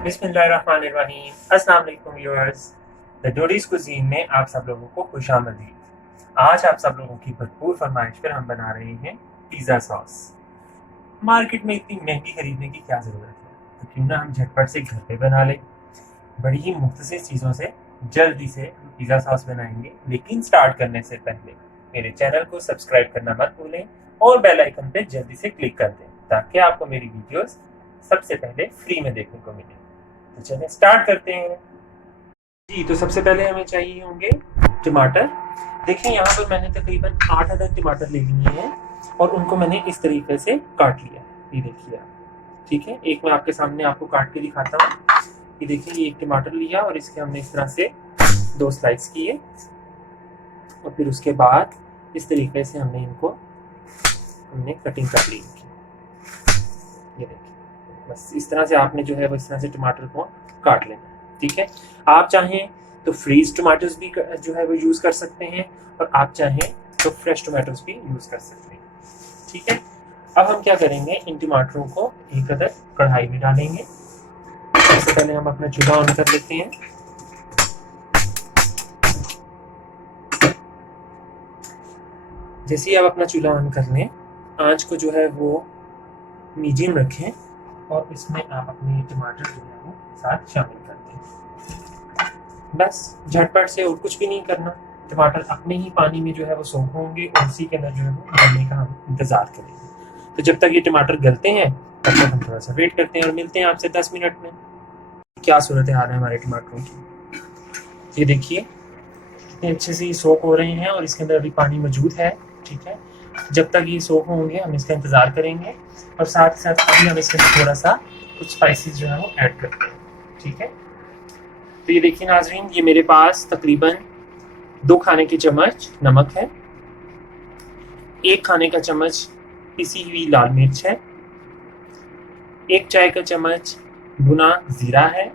बिस्मिल्लाहिर्रहमानिर्रहीम। अस्सलाम वालेकुम व्यूअर्स, द डोरीज कुजीन में आप सब लोगों को खुशामदीद। आज आप सब लोगों की भरपूर फरमाइश पर हम बना रहे हैं पिज़्ज़ा सॉस। मार्केट में इतनी महंगी खरीदने की क्या ज़रूरत है, तो क्यों ना हम झटपट से घर पे बना लें। बड़ी ही मुख्तसर चीज़ों से जल्दी से हम पिज़्ज़ा सॉस बनाएंगे। लेकिन स्टार्ट करने से पहले मेरे चैनल को सब्सक्राइब करना मत भूलें और बेल आइकन पे जल्दी से क्लिक कर दें ताकि आपको मेरी वीडियोस सबसे पहले फ्री में देखने को मिले। तो चलिए स्टार्ट करते हैं। जी, तो सबसे पहले हमें चाहिए होंगे टमाटर। देखिए यहाँ पर मैंने तकरीबन 8 अदद टमाटर ले लिए हैं और उनको मैंने इस तरीके से काट लिया। ये देखिए आप, ठीक है। एक मैं आपके सामने आपको काट के दिखाता हूँ। ये देखिए, ये एक टमाटर लिया और इसके हमने इस तरह से 2 स्लाइस किए और फिर उसके बाद इस तरीके से हमने कटिंग कर ली। ये देखिए, बस इस तरह से आपने जो है वो इस तरह से टमाटर को काट लेना है, ठीक है। आप चाहें तो फ्रीज टमाटर्स भी जो है वो यूज़ कर सकते हैं और आप चाहें तो फ्रेश टमाटर्स भी यूज़ कर सकते हैं, ठीक है। अब हम क्या करेंगे, इन टमाटरों को एक अदद कढ़ाई में डालेंगे। सबसे पहले हम अपना चूल्हा ऑन कर लेते हैं। जैसे ही आप अपना चूल्हा ऑन कर लें, आंच को जो है वो मीडियम रखें और इसमें आप अपने टमाटर जो है वो साथ शामिल कर दें। बस झटपट से और कुछ भी नहीं करना। टमाटर अपने ही पानी में जो है वो सोख होंगे और उसी के अंदर जो है वो गलने का हम इंतज़ार करेंगे। तो जब तक ये टमाटर गलते हैं तब तक हम थोड़ा सा वेट करते हैं और मिलते हैं आपसे 10 मिनट में। क्या सूरत हाल है हमारे टमाटरों की। ये देखिए कितने अच्छे से ये सोख हो रहे हैं और इसके अंदर अभी पानी मौजूद है, ठीक है। जब तक ये सोख होंगे हम इसका इंतज़ार करेंगे और साथ ही साथ अभी हम इसके अंदर थोड़ा सा कुछ स्पाइसेस जो है वो ऐड करते हैं, ठीक है। तो ये देखिए नाजरीन, ये मेरे पास तकरीबन 2 खाने के चम्मच नमक है, 1 खाने का चम्मच पिसी हुई लाल मिर्च है, 1 चाय का चम्मच भुना ज़ीरा है,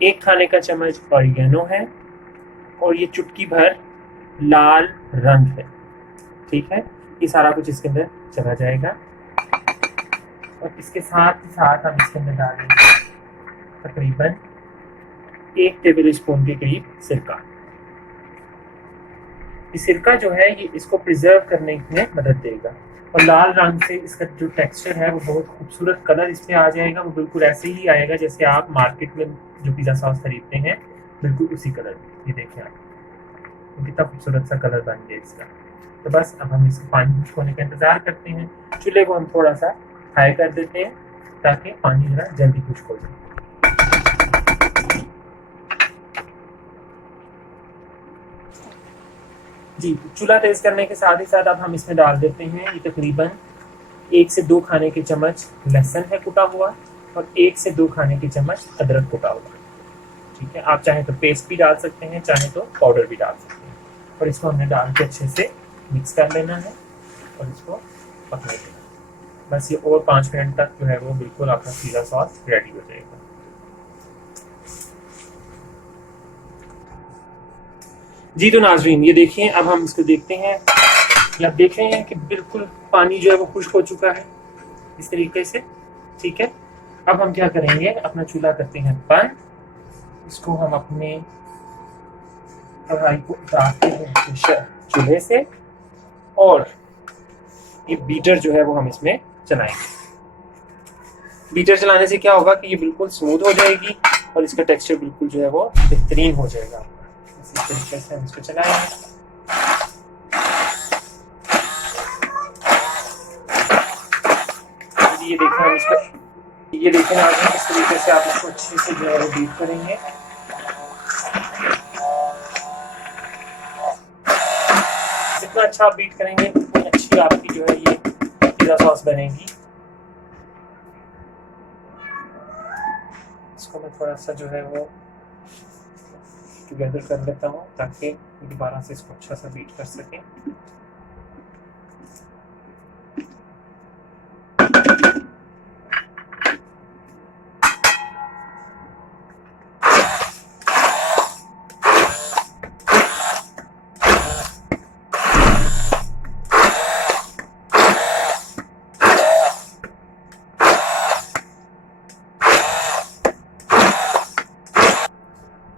1 खाने का चम्मच ऑरिगेनो है और ये चुटकी भर लाल रंग है, ठीक है। ये सारा कुछ इसके अंदर चला जाएगा और इसके साथ ही साथ हम इसके अंदर डालेंगे तकरीबन 1 टेबल स्पून के करीब सिरका। ये सिरका जो है ये इसको प्रिजर्व करने में मदद देगा और लाल रंग से इसका जो टेक्सचर है वो बहुत खूबसूरत कलर इसमें आ जाएगा। वो बिल्कुल ऐसे ही आएगा जैसे आप मार्केट में जो पिज़्ज़ा सॉस खरीदते हैं, बिल्कुल उसी कलर में। ये देखिए आप, कितना खूबसूरत सा कलर बन गया इसका। तो बस अब हम इसको पानी खुश्क होने का इंतज़ार करते हैं। चूल्हे को हम थोड़ा सा हाई कर देते हैं ताकि पानी जरा जल्दी खुश्क हो जाए। जी, चूल्हा तेज़ करने के साथ ही साथ अब हम इसमें डाल देते हैं ये तकरीबन 1 से 2 खाने के चम्मच लहसुन है कुटा हुआ और 1 से 2 खाने के चम्मच अदरक कुटा हुआ, ठीक है। आप चाहें तो पेस्ट भी डाल सकते हैं, चाहें तो पाउडर भी डाल सकते हैं और इसको हमने डाल के अच्छे से मिक्स कर लेना है और इसको पकने देना। बस ये और 5 मिनट तक जो है वो बिल्कुल आपका पिज़्ज़ा सॉस रेडी हो जाएगा। जी तो नाजरीन, ये देखिए, अब हम इसको देखते हैं। आप देख रहे हैं कि बिल्कुल पानी जो है वो खुश्क हो चुका है इस तरीके से, ठीक है। अब हम क्या करेंगे, अपना चूल्हा करते हैं बंद। इसको हम अपने कढ़ाई को उतारते हैं चूल्हे से और ये बीटर जो है वो हम इसमें चलाएंगे। बीटर चलाने से क्या होगा कि ये बिल्कुल स्मूथ हो जाएगी और इसका टेक्सचर बिल्कुल जो है वो बेहतरीन हो जाएगा। इसी तरीके से हम इसको चलाएंगे। ये देखें हम इसका, ये देखें आगे इस तरीके से आप इसको अच्छे से जो है वो बीट करेंगे। जितना अच्छा आप बीट करेंगे उतनी अच्छी आपकी जो है ये पिज़्ज़ा सॉस बनेगी। इसको मैं थोड़ा सा जो है वो टुगेदर कर लेता हूँ ताकि दोबारा से इसको अच्छा सा बीट कर सकें।